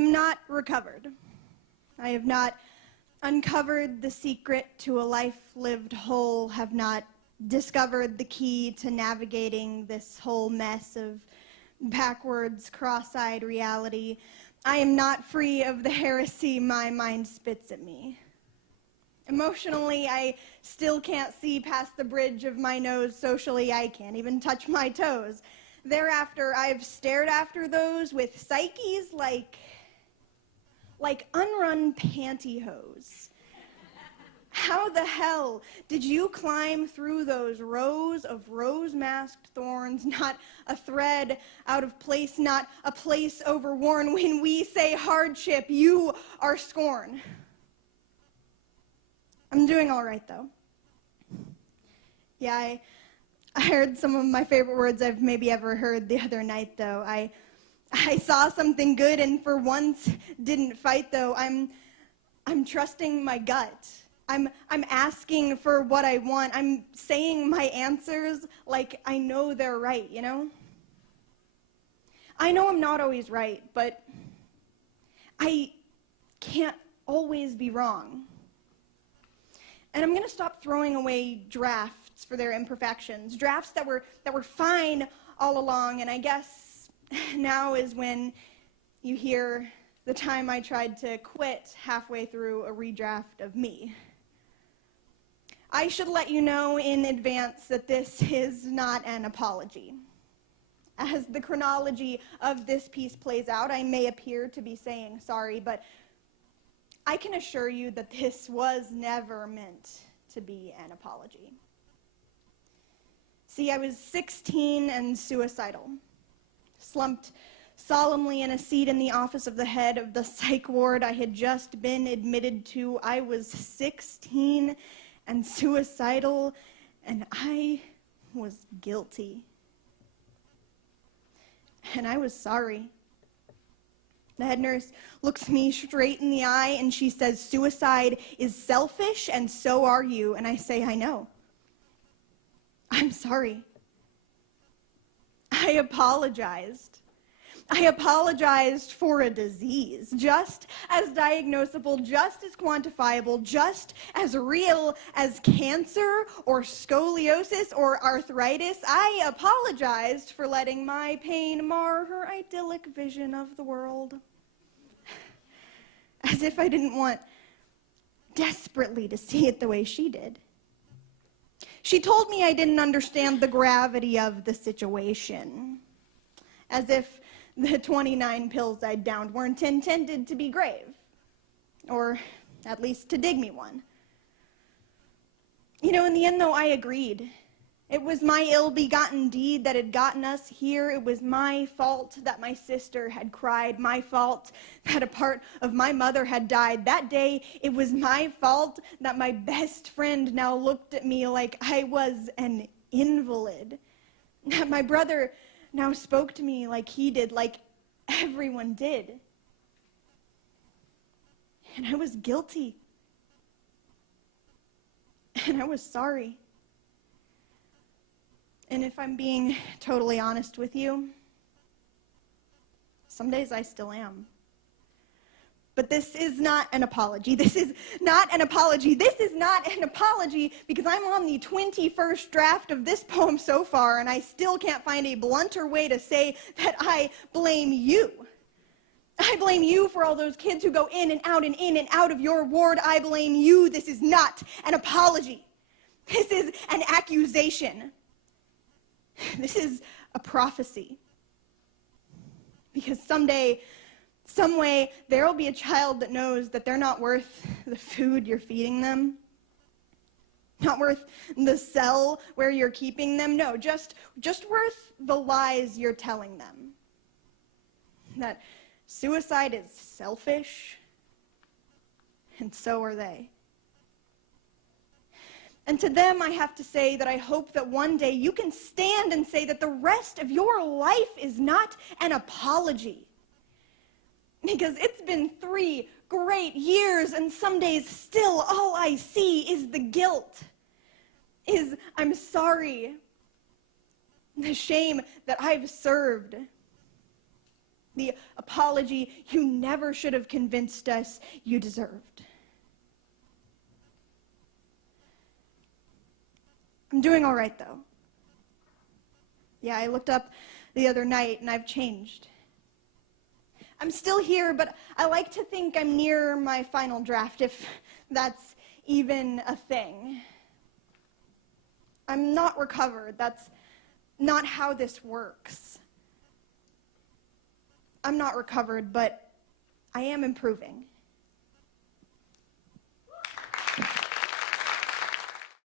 am not recovered. I have not uncovered the secret to a life lived whole, have not discovered the key to navigating this whole mess of backwards, cross-eyed reality. I am not free of the heresy my mind spits at me. Emotionally, I still can't see past the bridge of my nose. Socially, I can't even touch my toes. Thereafter, I've stared after those with psyches like unrun pantyhose. How the hell did you climb through those rows of rose-masked thorns, not a thread out of place, not a place overworn? When we say hardship, you are scorn. I'm doing all right, though. Yeah, I heard some of my favorite words I've maybe ever heard the other night, though. I saw something good and for once didn't fight, though. I'm trusting my gut. I'm asking for what I want. I'm saying my answers like I know they're right, you know? I know I'm not always right, but I can't always be wrong. And I'm going to stop throwing away drafts for their imperfections, drafts that were fine all along, and I guess now is when you hear the time I tried to quit halfway through a redraft of me. I should let you know in advance that this is not an apology. As the chronology of this piece plays out, I may appear to be saying sorry, but I can assure you that this was never meant to be an apology. See, I was 16 and suicidal, slumped solemnly in a seat in the office of the head of the psych ward I had just been admitted to. I was 16 and suicidal, and I was guilty. And I was sorry. The head nurse looks me straight in the eye and she says, "Suicide is selfish and so are you." And I say, "I know. I'm sorry." I apologized. I apologized for a disease, just as diagnosable, just as quantifiable, just as real as cancer or scoliosis or arthritis. I apologized for letting my pain mar her idyllic vision of the world. As if I didn't want desperately to see it the way she did. She told me I didn't understand the gravity of the situation, as if the 29 pills I'd downed weren't intended to be grave, or at least to dig me one. You know, in the end, though, I agreed. It was my ill-begotten deed that had gotten us here. It was my fault that my sister had cried, my fault that a part of my mother had died. That day, it was my fault that my best friend now looked at me like I was an invalid, that my brother now spoke to me like he did, like everyone did. And I was guilty. And I was sorry. And if I'm being totally honest with you, some days I still am. But this is not an apology. This is not an apology. This is not an apology because I'm on the 21st draft of this poem so far, and I still can't find a blunter way to say that I blame you. I blame you for all those kids who go in and out of your ward. I blame you. This is not an apology. This is an accusation. This is a prophecy. Because someday, some way, there'll be a child that knows that they're not worth the food you're feeding them, not worth the cell where you're keeping them. No, just worth the lies you're telling them. That suicide is selfish, and so are they. And to them, I have to say that I hope that one day you can stand and say that the rest of your life is not an apology. Because it's been 3 great years, and some days still all I see is the guilt, is I'm sorry, the shame that I've served. the apology you never should have convinced us you deserved. I'm doing all right, though. Yeah, I looked up the other night, and I've changed. I'm still here, but I like to think I'm near my final draft, if that's even a thing. I'm not recovered. That's not how this works. I'm not recovered, but I am improving.